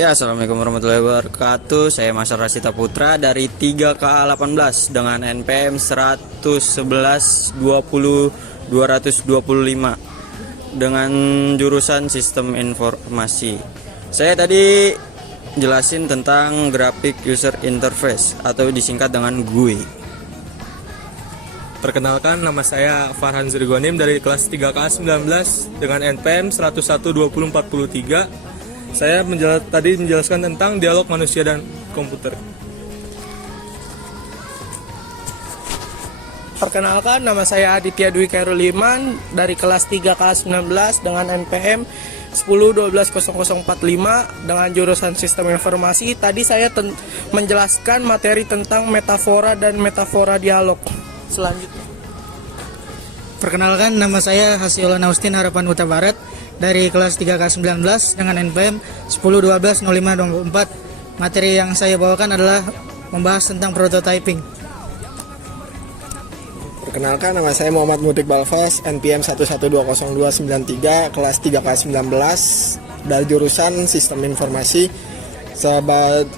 Ya, assalamualaikum warahmatullahi wabarakatuh. Saya Mas Rasita Putra dari 3K18 dengan NPM 111 20 225 dengan jurusan Sistem Informasi. Saya tadi jelasin tentang Graphic User Interface atau disingkat dengan GUI. Perkenalkan, nama saya Farhan Zirgonim dari kelas 3K19 dengan NPM 101 20 43. Saya tadi menjelaskan tentang dialog manusia dan komputer. Perkenalkan, nama saya Aditya Dwi Khairul-Iman dari kelas 3K19 dengan NPM 10-12-0045 dengan jurusan Sistem Informasi. Tadi saya menjelaskan materi tentang metafora dan metafora dialog. Selanjutnya. Perkenalkan, nama saya Hasiolan Austin Harapan Huta Barat dari kelas 3K19 dengan NPM 10-12-05-24. Materi yang saya bawakan adalah membahas tentang prototyping. Perkenalkan, nama saya Muhammad Mutik Balfas, NPM 11209293, kelas 3K19 dari jurusan Sistem Informasi.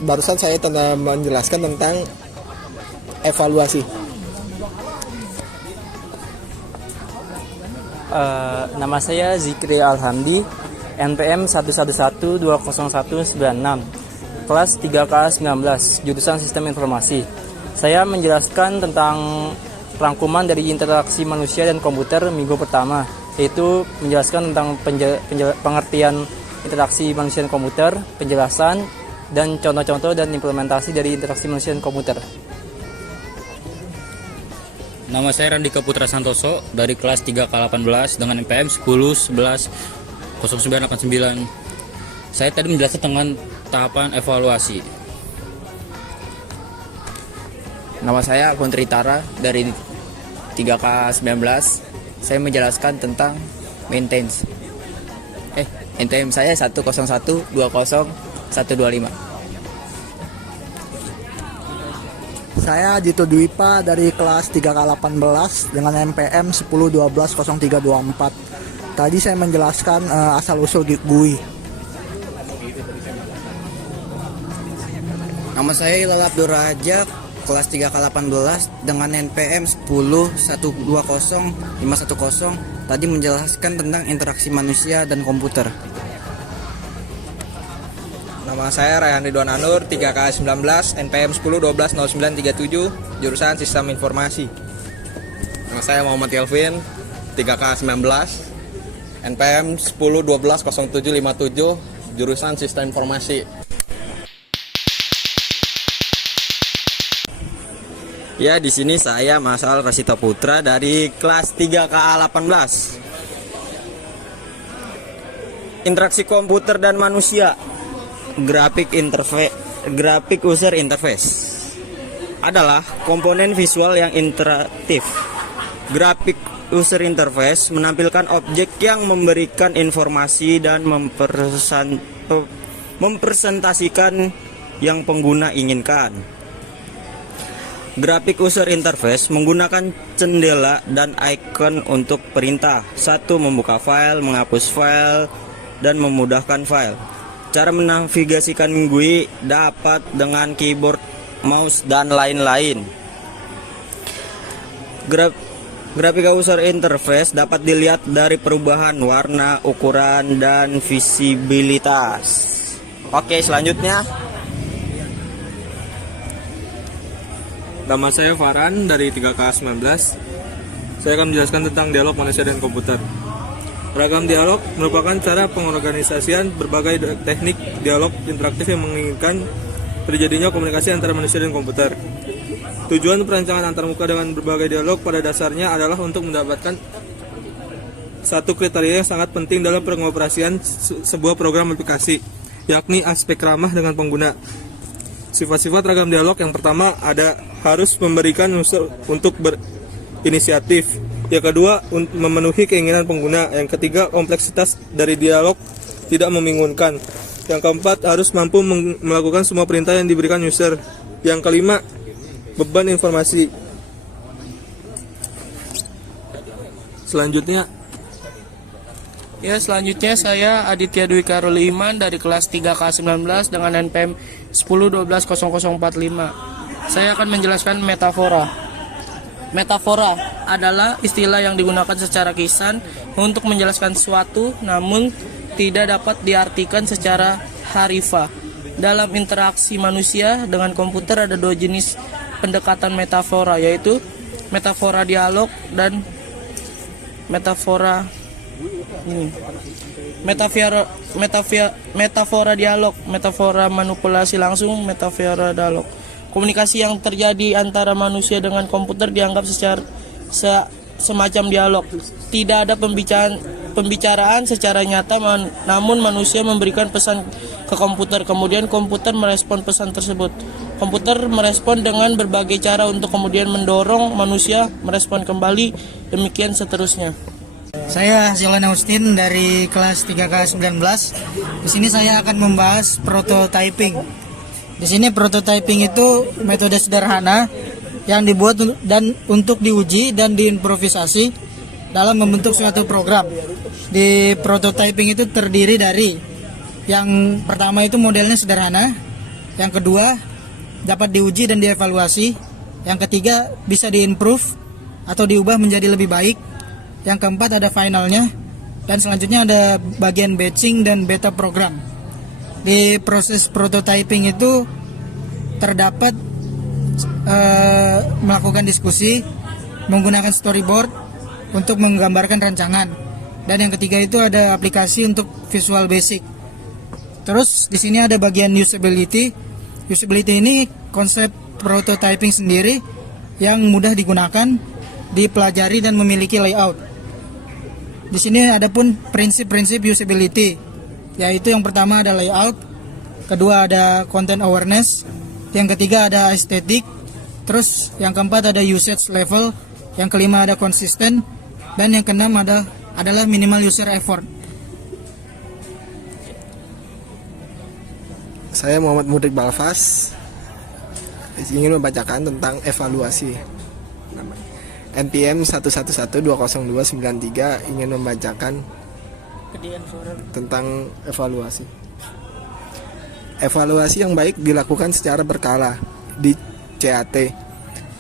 Barusan saya menjelaskan tentang evaluasi. Nama saya Zikri Alhamdi, NPM 11120196, kelas 3K19, jurusan Sistem Informasi. Saya menjelaskan tentang rangkuman dari interaksi manusia dan komputer minggu pertama, yaitu menjelaskan tentang pengertian interaksi manusia dan komputer, penjelasan, dan contoh-contoh dan implementasi dari interaksi manusia dan komputer. Nama saya Randika Putra Santoso dari kelas 3K18 dengan NPM 10-11-0989. Saya tadi menjelaskan tentang tahapan evaluasi. Nama saya Kontri Tara dari 3K19. Saya menjelaskan tentang maintenance. NPM saya 101-20-125. Saya Dito Dwipa dari kelas 3K18 dengan NPM 10-12-0324. Tadi saya menjelaskan asal-usul GUI. Nama saya Ilal Abdur Raja, kelas 3K18 dengan NPM 10-120-510. Tadi menjelaskan tentang interaksi manusia dan komputer. Nama saya Rayhan Ridwan Anur, 3K19, NPM 10-12-0937, jurusan Sistem Informasi. Nama saya Muhammad Kelvin, 3K19, NPM 10-12-0757, jurusan Sistem Informasi. Ya, di sini saya Mas Rasita Putra dari kelas 3K18. Interaksi komputer dan manusia. Graphic User Interface adalah komponen visual yang interaktif. Graphic User Interface menampilkan objek yang memberikan informasi dan mempresentasikan yang pengguna inginkan. Graphic User Interface menggunakan jendela dan icon untuk perintah. 1. Membuka file, menghapus file, dan memudahkan file. Cara menavigasikan GUI dapat dengan keyboard, mouse, dan lain-lain. Graphic User Interface dapat dilihat dari perubahan warna, ukuran, dan visibilitas. Oke, selanjutnya. Nama saya Farhan dari 3K19. Saya akan menjelaskan tentang dialog manusia dan komputer. Beragam dialog merupakan cara pengorganisasian berbagai teknik dialog interaktif yang menginginkan terjadinya komunikasi antara manusia dan komputer. Tujuan perancangan antarmuka dengan berbagai dialog pada dasarnya adalah untuk mendapatkan satu kriteria yang sangat penting dalam pengoperasian sebuah program aplikasi, yakni aspek ramah dengan pengguna. Sifat-sifat ragam dialog yang pertama harus memberikan unsur untuk berinisiatif. Yang kedua, memenuhi keinginan pengguna. Yang ketiga, kompleksitas dari dialog tidak membingungkan. Yang keempat, harus mampu melakukan semua perintah yang diberikan user. Yang kelima, beban informasi. Selanjutnya, Ya, selanjutnya saya Aditya Dwi Karul Iman dari kelas 3K19 dengan NPM 10120045. Saya akan menjelaskan metafora. Metafora adalah istilah yang digunakan secara kisan untuk menjelaskan sesuatu namun tidak dapat diartikan secara harfiah. Dalam interaksi manusia dengan komputer ada dua jenis pendekatan metafora, yaitu metafora dialog dan metafora metafora dialog, metafora manipulasi langsung, metafora dialog. Komunikasi yang terjadi antara manusia dengan komputer dianggap semacam dialog. Tidak ada pembicaraan secara nyata, namun manusia memberikan pesan ke komputer, kemudian komputer merespon pesan tersebut. Komputer merespon dengan berbagai cara untuk kemudian mendorong manusia merespon kembali, demikian seterusnya. Saya Zilan Austin dari kelas 3K19. Di sini saya akan membahas prototyping. Di sini prototyping itu metode sederhana yang dibuat dan untuk diuji dan diimprovisasi dalam membentuk suatu program. Di prototyping itu terdiri dari yang pertama itu modelnya sederhana, yang kedua dapat diuji dan dievaluasi, yang ketiga bisa diimprove atau diubah menjadi lebih baik, yang keempat ada finalnya, dan selanjutnya ada bagian batching dan beta program. Di proses prototyping itu terdapat melakukan diskusi, menggunakan storyboard untuk menggambarkan rancangan, dan yang ketiga itu ada aplikasi untuk Visual Basic. Terus di sini ada bagian usability. Usability ini konsep prototyping sendiri yang mudah digunakan, dipelajari dan memiliki layout. Di sini ada pun prinsip-prinsip usability, yaitu yang pertama ada layout, kedua ada content awareness, yang ketiga ada estetik, terus yang keempat ada usage level, yang kelima ada konsisten, dan yang keenam adalah minimal user effort. Saya Muhammad Mudrik Balfas ingin membacakan tentang evaluasi. NPM 11120293 ingin membacakan tentang evaluasi. Evaluasi yang baik dilakukan secara berkala. Di CAT,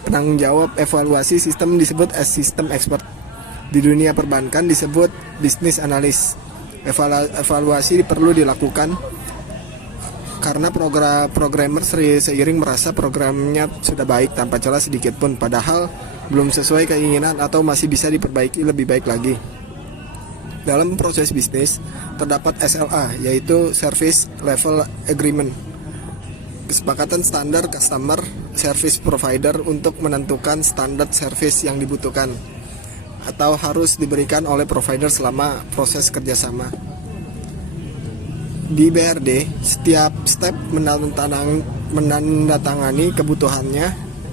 penanggung jawab evaluasi sistem disebut System Expert. Di dunia perbankan disebut Business Analyst. Evaluasi perlu dilakukan karena programmer seiring merasa programnya sudah baik tanpa celah sedikit pun, padahal belum sesuai keinginan atau masih bisa diperbaiki lebih baik lagi. Dalam proses bisnis terdapat SLA, yaitu Service Level Agreement, kesepakatan standar customer service provider untuk menentukan standar service yang dibutuhkan atau harus diberikan oleh provider selama proses kerjasama. Di BRD, setiap step menandatangani kebutuhannya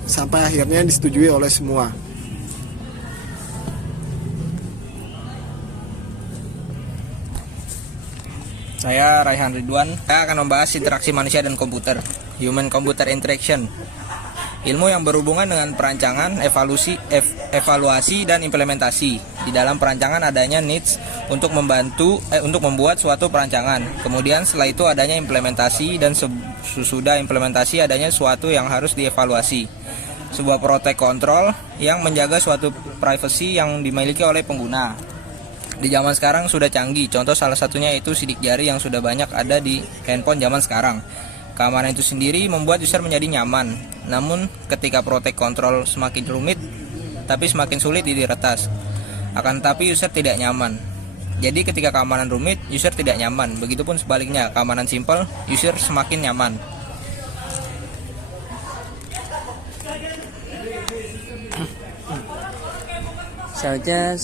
sampai akhirnya disetujui oleh semua. Saya Raihan Ridwan. Saya akan membahas interaksi manusia dan komputer, Human Computer Interaction. Ilmu yang berhubungan dengan perancangan, evaluasi dan implementasi. Di dalam perancangan adanya needs untuk membuat suatu perancangan. Kemudian setelah itu adanya implementasi, dan sesudah implementasi adanya suatu yang harus dievaluasi. Sebuah protect control yang menjaga suatu privacy yang dimiliki oleh pengguna. Di zaman sekarang sudah canggih, contoh salah satunya yaitu sidik jari yang sudah banyak ada di handphone zaman sekarang. Keamanan itu sendiri membuat user menjadi nyaman. Namun ketika protect control semakin rumit, tapi semakin sulit diretas. Akan tetapi user tidak nyaman. Jadi ketika keamanan rumit, user tidak nyaman. Begitupun sebaliknya, keamanan simple, user semakin nyaman. Selanjutnya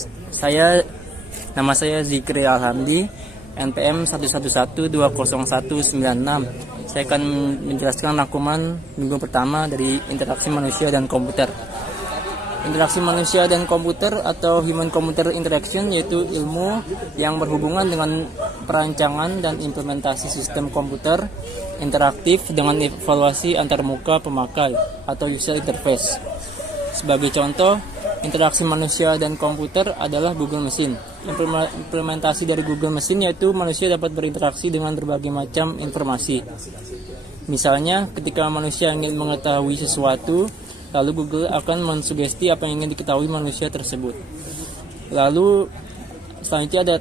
nama saya Zikri Alhamdi, NPM 11120196. Saya akan menjelaskan rangkuman minggu pertama dari interaksi manusia dan komputer. Interaksi manusia dan komputer atau Human Computer Interaction yaitu ilmu yang berhubungan dengan perancangan dan implementasi sistem komputer interaktif dengan evaluasi antarmuka pemakai atau user interface. Sebagai contoh, interaksi manusia dan komputer adalah Google Machine implementasi dari Google Mesin, yaitu manusia dapat berinteraksi dengan berbagai macam informasi. Misalnya, ketika manusia ingin mengetahui sesuatu, lalu Google akan mensugesti apa yang ingin diketahui manusia tersebut. Lalu selanjutnya ada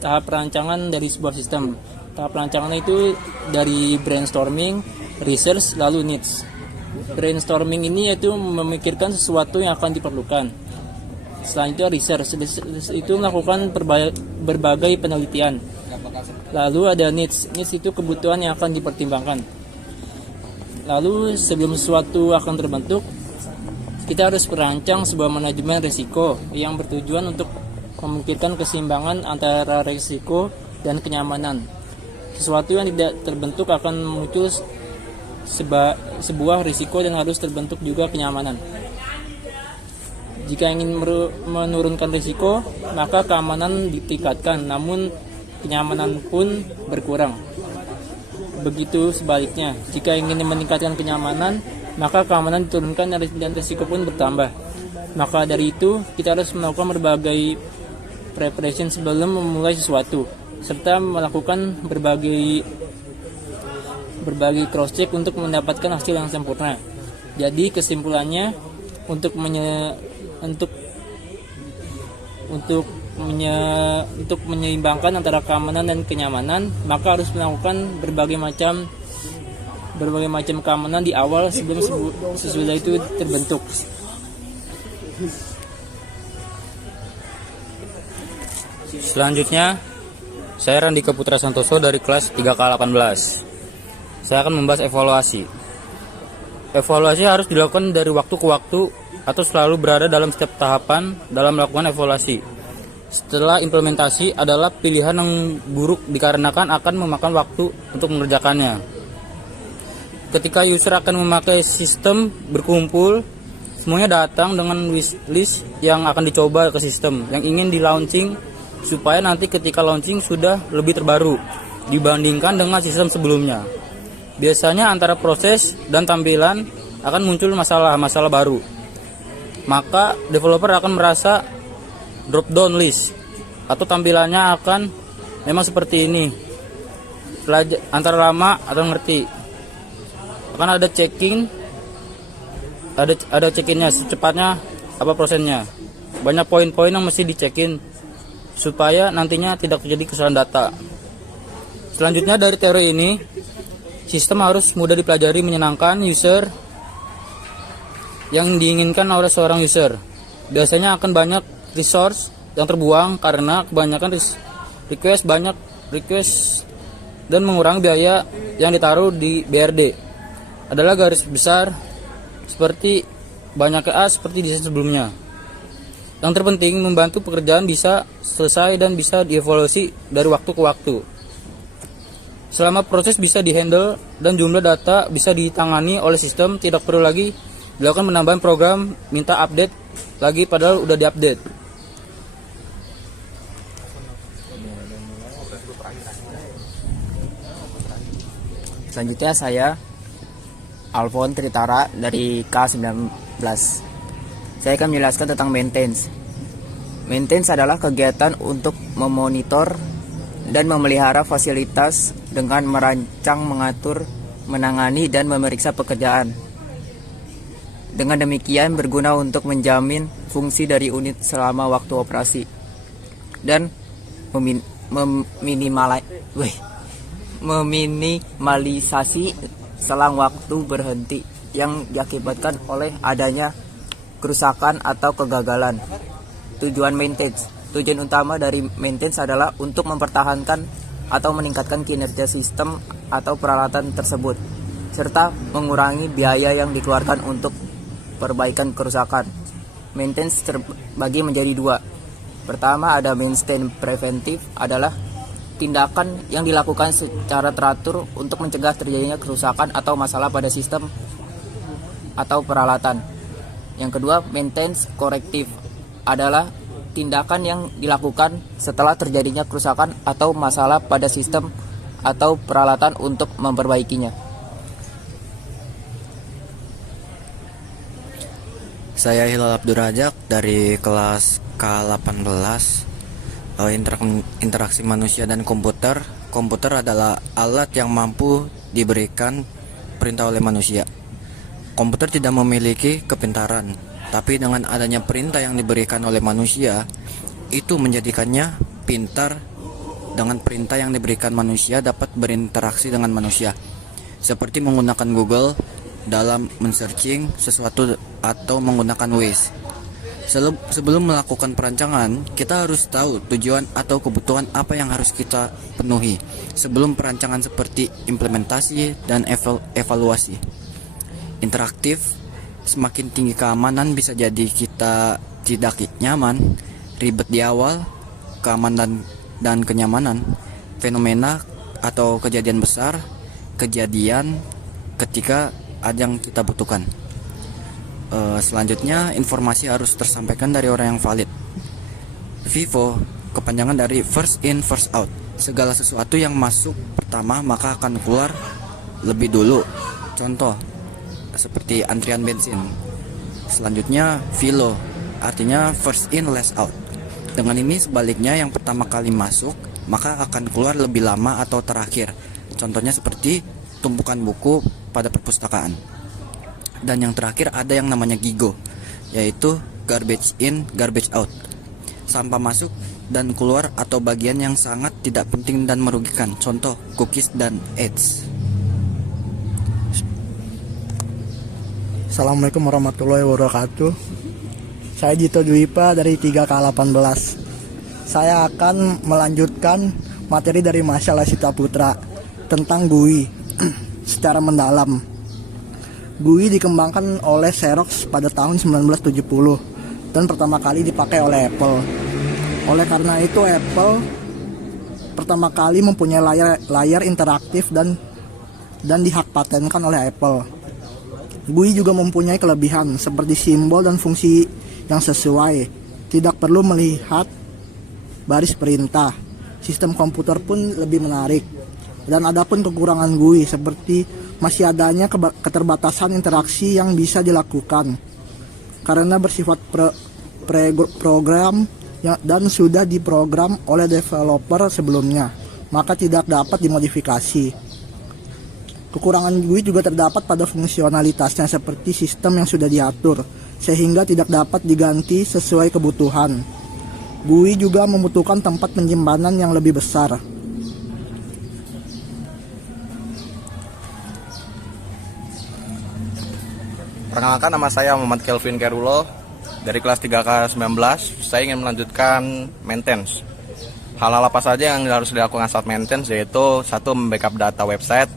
tahap perancangan dari sebuah sistem. Tahap perancangan itu dari brainstorming, research, lalu needs. Brainstorming ini yaitu memikirkan sesuatu yang akan diperlukan. Selanjutnya research itu melakukan berbagai penelitian. Lalu ada needs itu kebutuhan yang akan dipertimbangkan. Lalu sebelum sesuatu akan terbentuk, kita harus merancang sebuah manajemen risiko yang bertujuan untuk memikirkan keseimbangan antara risiko dan kenyamanan. Sesuatu yang tidak terbentuk akan muncul sebuah risiko dan harus terbentuk juga kenyamanan. Jika ingin menurunkan risiko, maka keamanan ditingkatkan, namun kenyamanan pun berkurang. Begitu sebaliknya, jika ingin meningkatkan kenyamanan, maka keamanan diturunkan dan risiko pun bertambah. Maka dari itu, kita harus melakukan berbagai preparation sebelum memulai sesuatu, serta melakukan berbagai cross-check untuk mendapatkan hasil yang sempurna. Jadi kesimpulannya, untuk menyeimbangkan antara keamanan dan kenyamanan, maka harus melakukan berbagai macam keamanan di awal sebelum sesudah itu terbentuk. Selanjutnya, saya Randika Putra Santoso dari kelas 3K18. Saya akan membahas evaluasi. Evaluasi harus dilakukan dari waktu ke waktu atau selalu berada dalam setiap tahapan dalam melakukan evaluasi. Setelah implementasi adalah pilihan yang buruk dikarenakan akan memakan waktu untuk mengerjakannya. Ketika user akan memakai sistem berkumpul, semuanya datang dengan wishlist yang akan dicoba ke sistem yang ingin di launching, supaya nanti ketika launching sudah lebih terbaru dibandingkan dengan sistem sebelumnya. Biasanya antara proses dan tampilan akan muncul masalah baru. Maka developer akan merasa drop down list atau tampilannya akan memang seperti ini. Antara lama atau ngerti. Akan ada checking, ada check-innya secepatnya apa prosesnya. Banyak poin-poin yang mesti dicekin supaya nantinya tidak terjadi kesalahan data. Selanjutnya dari teori ini, sistem harus mudah dipelajari, menyenangkan user yang diinginkan oleh seorang user. Biasanya akan banyak resource yang terbuang karena kebanyakan request dan mengurangi biaya yang ditaruh di BRD. Adalah garis besar seperti banyak seperti di sebelumnya. Yang terpenting membantu pekerjaan bisa selesai dan bisa dievaluasi dari waktu ke waktu. Selama proses bisa dihandle dan jumlah data bisa ditangani oleh sistem, tidak perlu lagi dilakukan penambahan program minta update lagi padahal udah diupdate. Selanjutnya saya Alfon Tritara dari K19. Saya akan menjelaskan tentang maintenance. Maintenance adalah kegiatan untuk memonitor dan memelihara fasilitas dengan merancang, mengatur, menangani, dan memeriksa pekerjaan. Dengan demikian berguna untuk menjamin fungsi dari unit selama waktu operasi dan meminimalisasi selang waktu berhenti yang diakibatkan oleh adanya kerusakan atau kegagalan. Tujuan maintenance. Tujuan utama dari maintenance adalah untuk mempertahankan atau meningkatkan kinerja sistem atau peralatan tersebut, serta mengurangi biaya yang dikeluarkan untuk perbaikan kerusakan. Maintenance terbagi menjadi dua. Pertama ada maintenance preventif, adalah tindakan yang dilakukan secara teratur untuk mencegah terjadinya kerusakan atau masalah pada sistem atau peralatan. Yang kedua, maintenance korektif adalah tindakan yang dilakukan setelah terjadinya kerusakan atau masalah pada sistem atau peralatan untuk memperbaikinya. Saya Hilal Abdurrajak dari kelas K18. Interaksi manusia dan komputer. Komputer adalah alat yang mampu diberikan perintah oleh manusia. Komputer tidak memiliki kepintaran, tapi dengan adanya perintah yang diberikan oleh manusia, itu menjadikannya pintar. Dengan perintah yang diberikan manusia dapat berinteraksi dengan manusia, seperti menggunakan Google dalam men-searching sesuatu atau menggunakan Waze. Sebelum melakukan perancangan, kita harus tahu tujuan atau kebutuhan apa yang harus kita penuhi sebelum perancangan, seperti implementasi dan evaluasi. Interaktif, semakin tinggi keamanan bisa jadi kita tidak nyaman, ribet di awal, keamanan dan kenyamanan, fenomena atau kejadian besar, kejadian ketika ada yang kita butuhkan. Selanjutnya, informasi harus tersampaikan dari orang yang valid. FIFO, kepanjangan dari first in first out. Segala sesuatu yang masuk pertama maka akan keluar lebih dulu. Contoh seperti antrian bensin. Selanjutnya, FILO, artinya first in last out. Dengan ini sebaliknya, yang pertama kali masuk maka akan keluar lebih lama atau terakhir. Contohnya seperti tumpukan buku pada perpustakaan. Dan yang terakhir ada yang namanya GIGO, yaitu garbage in, garbage out. Sampah masuk dan keluar atau bagian yang sangat tidak penting dan merugikan. Contoh cookies dan ads. Assalamualaikum warahmatullahi wabarakatuh. Saya Jito Dwipa dari 3K18. Saya akan melanjutkan materi dari Mas Lasita Putra tentang GUI secara mendalam. GUI dikembangkan oleh Xerox pada tahun 1970 dan pertama kali dipakai oleh Apple. Oleh karena itu, Apple pertama kali mempunyai layar interaktif dan dihak-patenkan oleh Apple. GUI juga mempunyai kelebihan seperti simbol dan fungsi yang sesuai. Tidak perlu melihat baris perintah. Sistem komputer pun lebih menarik. Dan adapun kekurangan GUI seperti masih adanya keterbatasan interaksi yang bisa dilakukan karena bersifat program dan sudah diprogram oleh developer sebelumnya, maka tidak dapat dimodifikasi. Kekurangan GUI juga terdapat pada fungsionalitasnya seperti sistem yang sudah diatur sehingga tidak dapat diganti sesuai kebutuhan. GUI juga membutuhkan tempat penyimpanan yang lebih besar. Perkenalkan, nama saya Muhammad Kelvin Kerulo dari kelas 3K19. Saya ingin melanjutkan maintenance. Hal-hal apa saja yang harus dilakukan saat maintenance, yaitu 1. Membackup data website.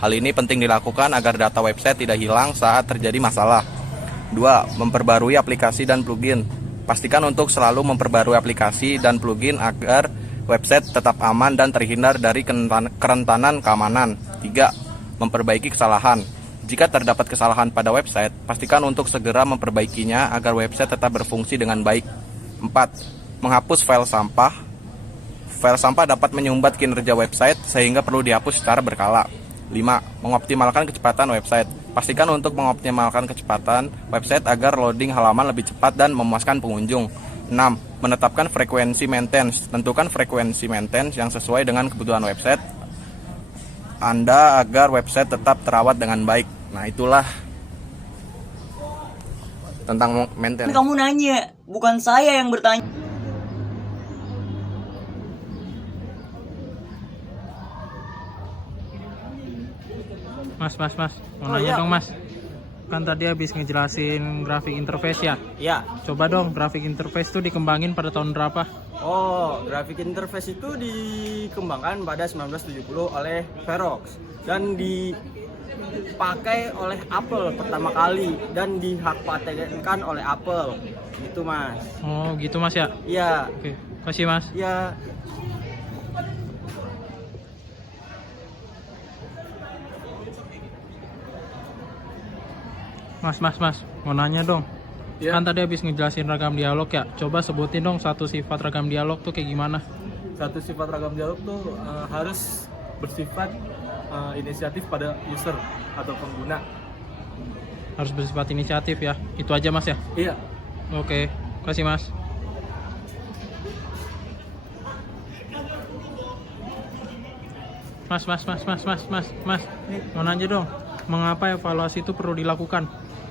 Hal ini penting dilakukan agar data website tidak hilang saat terjadi masalah. 2. Memperbarui aplikasi dan plugin. Pastikan untuk selalu memperbarui aplikasi dan plugin agar website tetap aman dan terhindar dari kerentanan keamanan. 3. Memperbaiki kesalahan. Jika terdapat kesalahan pada website, pastikan untuk segera memperbaikinya agar website tetap berfungsi dengan baik. 4. Menghapus file sampah. File sampah dapat menyumbat kinerja website sehingga perlu dihapus secara berkala. 5. Mengoptimalkan kecepatan website. Pastikan untuk mengoptimalkan kecepatan website agar loading halaman lebih cepat dan memuaskan pengunjung. 6. Menetapkan frekuensi maintenance. Tentukan frekuensi maintenance yang sesuai dengan kebutuhan website Anda agar website tetap terawat dengan baik. Nah, itulah tentang maintenance. Kamu nanya, bukan saya yang bertanya. Mas, mau nanya dong, Mas. Kan tadi habis ngejelasin grafik interface ya? Ya. Coba dong, grafik interface itu dikembangin pada tahun berapa? Oh, grafik interface itu dikembangkan pada 1970 oleh Xerox dan dipakai oleh Apple pertama kali dan dihak-patenkan oleh Apple. Gitu, Mas. Oh, gitu, Mas ya? Iya. Oke, kasih, Mas. Iya. Mas, mau nanya dong. Ya. Kan tadi habis ngejelasin ragam dialog ya. Coba sebutin dong satu sifat ragam dialog tuh kayak gimana? Satu sifat ragam dialog tuh harus bersifat inisiatif pada user atau pengguna. Harus bersifat inisiatif ya. Itu aja, Mas ya? Iya. Oke, kasih, Mas. Mas. Mau nanya dong, mengapa evaluasi itu perlu dilakukan?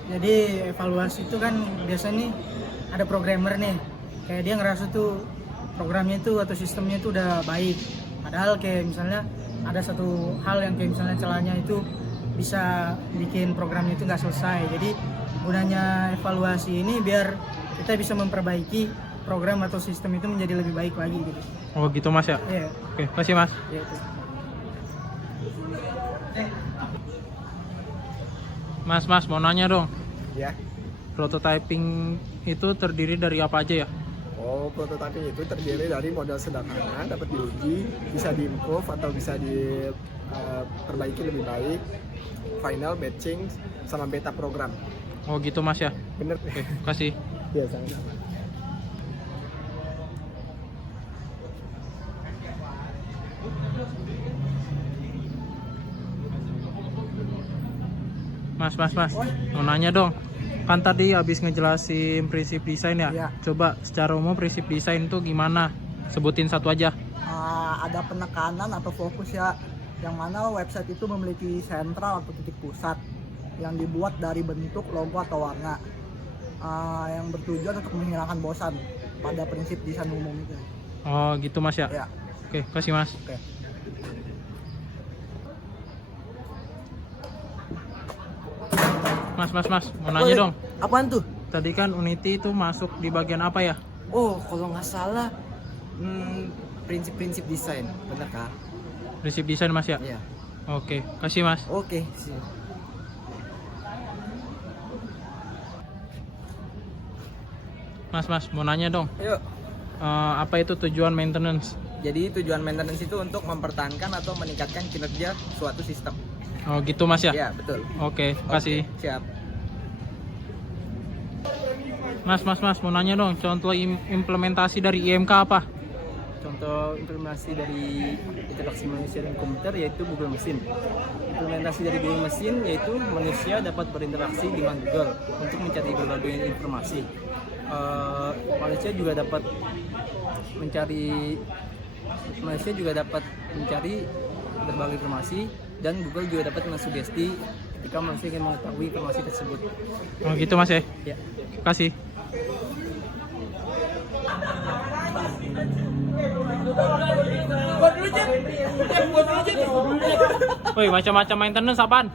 Jadi evaluasi itu kan biasanya ada programmer nih, kayak dia ngerasa tuh programnya itu atau sistemnya itu udah baik. Padahal kayak misalnya ada satu hal yang kayak misalnya celahnya itu bisa bikin programnya itu nggak selesai. Jadi gunanya evaluasi ini biar kita bisa memperbaiki program atau sistem itu menjadi lebih baik lagi gitu. Oh gitu Mas ya? Iya. Oke, kasih Mas. Iya itu. Mas, mau nanya dong. Ya. Prototyping itu terdiri dari apa aja ya? Oh, prototyping itu terdiri dari model sederhana, dapat diuji, bisa diimprove atau bisa diperbaiki lebih baik, final, batching, sama beta program. Oh gitu Mas ya? Bener? Oke, kasih. Iya, sama-sama. Mas, mau nanya dong. Kan tadi habis ngejelasin prinsip desain ya? Iya. Coba secara umum prinsip desain itu gimana? Sebutin satu aja. Ada penekanan atau fokus ya, yang mana website itu memiliki sentral atau titik pusat yang dibuat dari bentuk, logo atau warna, yang bertujuan untuk menghilangkan bosan pada prinsip desain umum itu. Oh gitu Mas ya? Ya. Oke, kasih Mas. Oke. Mas, mau nanya dong. Apaan tuh? Tadi kan Unity itu masuk di bagian apa ya? Oh, kalau nggak salah prinsip-prinsip desain, bener kah? Prinsip desain Mas ya? Iya. Oke, kasih Mas. Oke, siap. Mas, mau nanya dong. Yuk. Apa itu tujuan maintenance? Jadi tujuan maintenance itu untuk mempertahankan atau meningkatkan kinerja suatu sistem. Oh gitu Mas ya? Iya, betul. Oke, kasih. Siap. Mas, mau nanya dong. Contoh implementasi dari IMK apa? Contoh implementasi dari interaksi manusia dan komputer yaitu Google Mesin. Implementasi dari Google Mesin yaitu manusia dapat berinteraksi dengan Google untuk mencari berbagai informasi. Manusia juga dapat mencari berbagai informasi, dan Google juga dapat mensugesti ketika manusia ingin mengetahui informasi tersebut. Oh gitu Mas ya? Ya. Kasih. Woi, macam-macam maintenance apaan?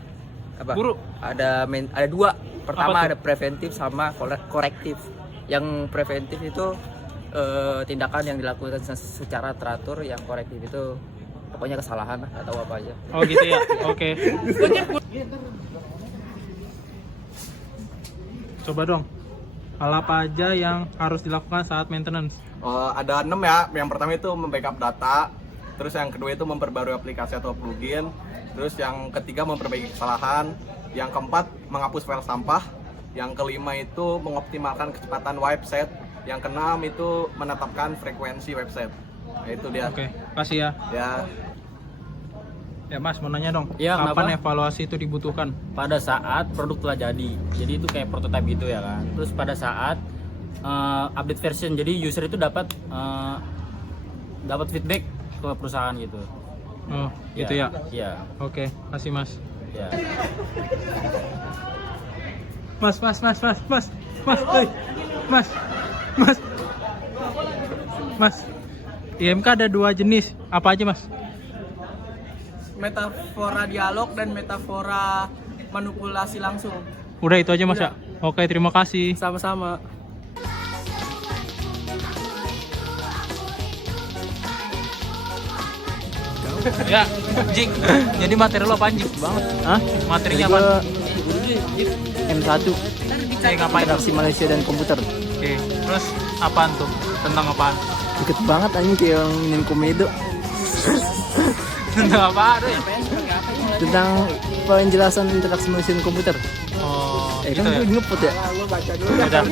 Apa? Guru. Ada dua. Pertama Apa tuh? ada preventif sama korektif. Yang preventif itu tindakan yang dilakukan secara teratur, yang korektif itu pokoknya kesalahan lah, nggak tahu apa aja. Oh gitu ya? Oke. Coba dong. Hal apa aja yang harus dilakukan saat maintenance? Ada 6 ya. Yang pertama itu membackup data, terus yang kedua itu memperbarui aplikasi atau plugin, terus yang ketiga memperbaiki kesalahan, yang keempat menghapus file sampah, yang kelima itu mengoptimalkan kecepatan website, yang keenam itu menetapkan frekuensi website. Nah, itu dia. Oke, kasih ya. Ya Mas, mau nanya dong. Iya, kapan kenapa? evaluasi itu dibutuhkan? Pada saat produk telah jadi itu kayak prototype gitu ya kan. Terus pada saat update version, jadi user itu dapat feedback ke perusahaan gitu. Oh gitu ya? Iya. Oke, kasih Mas. Ya. Mas, oi. Mas, IMK ada 2 jenis, apa aja Mas? Metafora dialog dan metafora manipulasi langsung. Udah itu aja Mas ya? Oke, terima kasih. Sama-sama. Ya, Jik. Jadi materi lo apaan Jik? Banget. Hah? Materinya apa? M1 Ngapain? interaksi manusia dan komputer. Oke, terus apaan tuh? Tentang apaan? Deket banget anjing kayak yang main komedo. Tentang apa? Aduh, ya? Tentang penjelasan interaksi manusia dan komputer. Oh, gitu Kan ya? gue ngepot ya. Udah,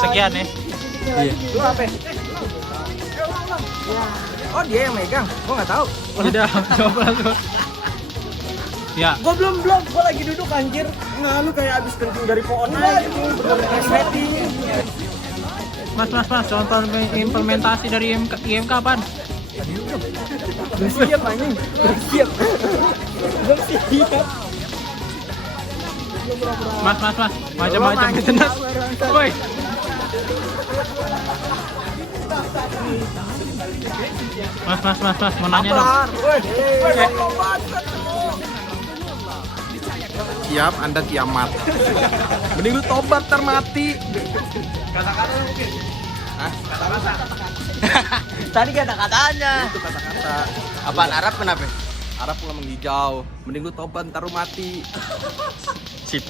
sekian ya. Iya. Lu apa? Oh, dia yang megang. Gua nggak tahu. Udah, coba langsung. Ya, Gue belum, gue lagi duduk anjir. Nganu kayak abis terjun dari pohon aja gitu. Resleting. Mas, contoh implementasi dari IMK apaan? siap anjing. Siap. Siap. Mas, macam-macam jelas. Woi. Mas, mau nanya dong. Siap, Anda kiamat. Mending lu tobat ntar mati. Kata-kata mungkin. Hah? Kata-kata. Tadi kata-katanya. Itu kata-kata. Apaan Arab kenapa? Arab pulang menghijau. Mending lu tobat ntar lu mati. Sip.